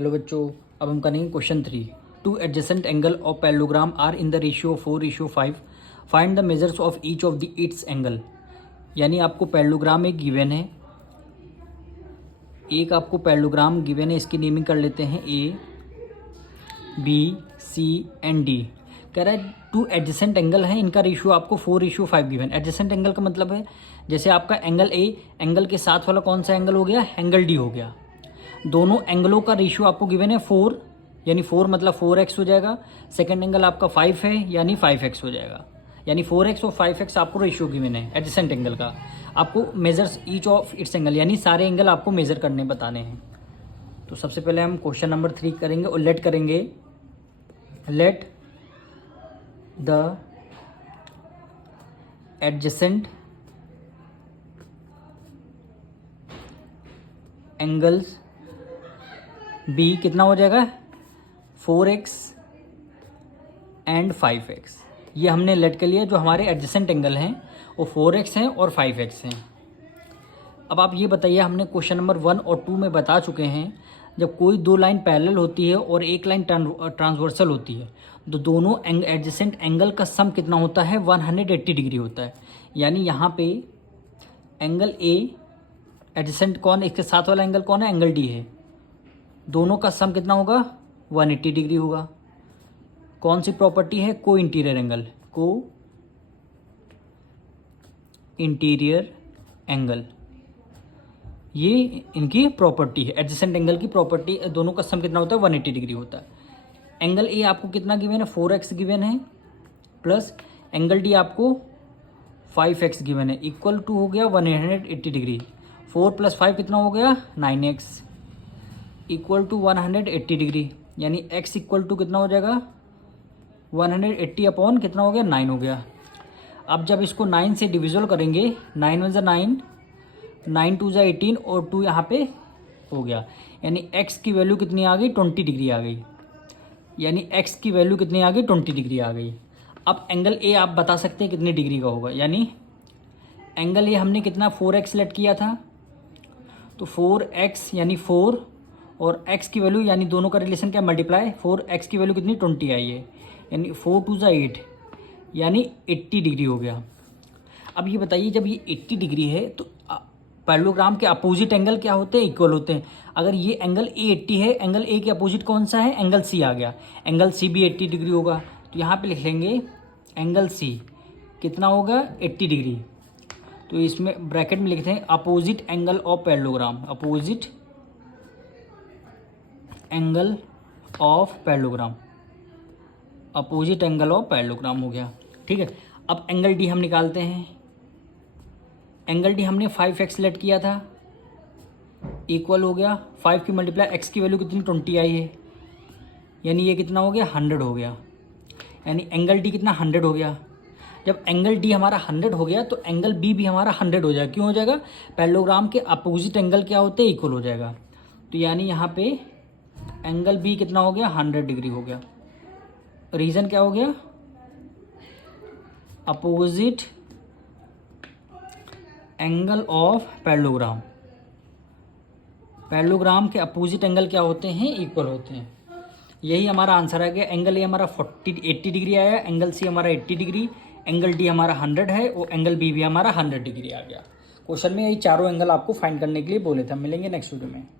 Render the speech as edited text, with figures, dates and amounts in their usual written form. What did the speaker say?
Hello बच्चों, अब हम करेंगे question 3। Two adjacent angle of parallelogram are in the ratio 4:5। Find the measures of each of the its angle. यानी आपको parallelogram एक गिवन है, आपको पैरेललोग्राम गिवन है, इसकी नेमिंग कर लेते हैं A B C and D. कह रहा है टू एडजेसेंट एंगल है, इनका रेशियो आपको 4:5 गिवन। एडजेसेंट एंगल का मतलब है जैसे आपका एंगल ए, एंगल के साथ वाला कौन सा एंगल हो गया, एंगल डी हो गया। दोनों एंगलों का रेशियो आपको गिवन है 4, यानी 4 मतलब 4x हो जाएगा। सेकंड एंगल आपका 5 है, यानी 5x हो जाएगा। यानी 4x और 5x आपको रेशियो गिवन है एडजेसेंट एंगल का। आपको measures each of its angle, यानी सारे एंगल आपको मेजर करने बताने हैं। तो सबसे पहले हम क्वेश्चन नंबर 3 करेंगे और लेट करेंगे। Let the adjacent angles be कितना हो जाएगा, 4x एंड 5x। ये हमने लेट कर लिया। जो हमारे एडजेसेंट एंगल हैं वो 4x हैं और 5x हैं। अब आप ये बताइए, हमने क्वेश्चन नंबर 1 और 2 में बता चुके हैं, जब कोई दो लाइन पैरेलल होती है और एक लाइन ट्रांसवर्सल होती है तो दोनों एडजेसेंट एंगल का सम कितना होता है, 180 डिग्री होता है। यानी यहाँ पे एंगल ए एडजेसेंट कौन, इसके साथ वाला एंगल कौन है, एंगल डी है। दोनों का सम कितना होगा, 180 डिग्री होगा। कौन सी प्रॉपर्टी है, को इंटीरियर एंगल, को इंटीरियर एंगल, ये इनकी प्रॉपर्टी है। एडजेसेंट एंगल की प्रॉपर्टी, दोनों का सम कितना होता है, 180 डिग्री होता है। एंगल ए आपको कितना गिवन है, 4x गिवन है, प्लस एंगल डी आपको 5x गिवन है, इक्वल टू हो गया 180 डिग्री। 4 + 5 कितना हो गया, 9x, इक्वल टू 180 डिग्री। यानी x इक्वल टू कितना हो जाएगा, 180 अपॉन कितना हो गया, 9 हो गया। अब जब इसको 9 से डिविजल करेंगे, 9 × 9, 9 × 2 = 18 और 2 यहाँ पे हो गया। यानी x की वैल्यू कितनी आ गई, 20 डिग्री आ गई। यानी x की वैल्यू कितनी आ गई, 20 डिग्री आ गई। अब एंगल ए आप बता सकते हैं कितनी डिग्री का होगा। यानी एंगल ए हमने कितना 4x सेलेक्ट किया था, तो 4x यानी 4 और x की वैल्यू, यानी दोनों का रिलेशन क्या, मल्टीप्लाई। 4x की वैल्यू कितनी, 20 आई है। यानी 4 × 2 = 8, यानी 80 डिग्री हो गया। अब ये बताइए, जब ये 80 डिग्री है तो पैरेललोग्राम के अपोजिट एंगल क्या होते हैं, इक्वल होते हैं। अगर ये एंगल ए 80 है, एंगल ए के अपोजिट कौन सा है, एंगल सी आ गया। एंगल सी भी 80 डिग्री होगा, तो यहाँ पे लिख लेंगे एंगल सी कितना होगा, 80 डिग्री। तो इसमें ब्रैकेट में लिखते हैं opposite angle of parallelogram, opposite angle of parallelogram, opposite angle of parallelogram हो गया। ठीक है, अब एंगल डी हम निकालते हैं। एंगल डी हमने 5x सेलेक्ट किया था, इक्वल हो गया 5 की मल्टीप्लाई, x की वैल्यू कितनी, 20 आई है। यानी ये कितना हो गया, 100 हो गया। यानी एंगल डी कितना, 100 हो गया। जब एंगल डी हमारा 100 हो गया तो एंगल बी भी हमारा 100 हो जाएगा। क्यों हो जाएगा, पैरेललोग्राम के अपोजिट एंगल क्या होते हैं, इक्वल हो जाएगा। तो यानी यहाँ पे एंगल बी कितना हो गया, 100 डिग्री हो गया। रीजन क्या हो गया, opposite angle of parallelogram. Parallelogram के अपोजिट एंगल क्या होते हैं, इक्वल होते हैं। यही हमारा आंसर आ गया। एंगल ए हमारा 80 डिग्री आया, एंगल सी हमारा 80 डिग्री, एंगल डी हमारा 100 है और एंगल बी भी हमारा 100 डिग्री आ गया। क्वेश्चन में यही चारों एंगल आपको फाइंड करने के लिए बोले थे। मिलेंगे नेक्स्ट वीडियो में।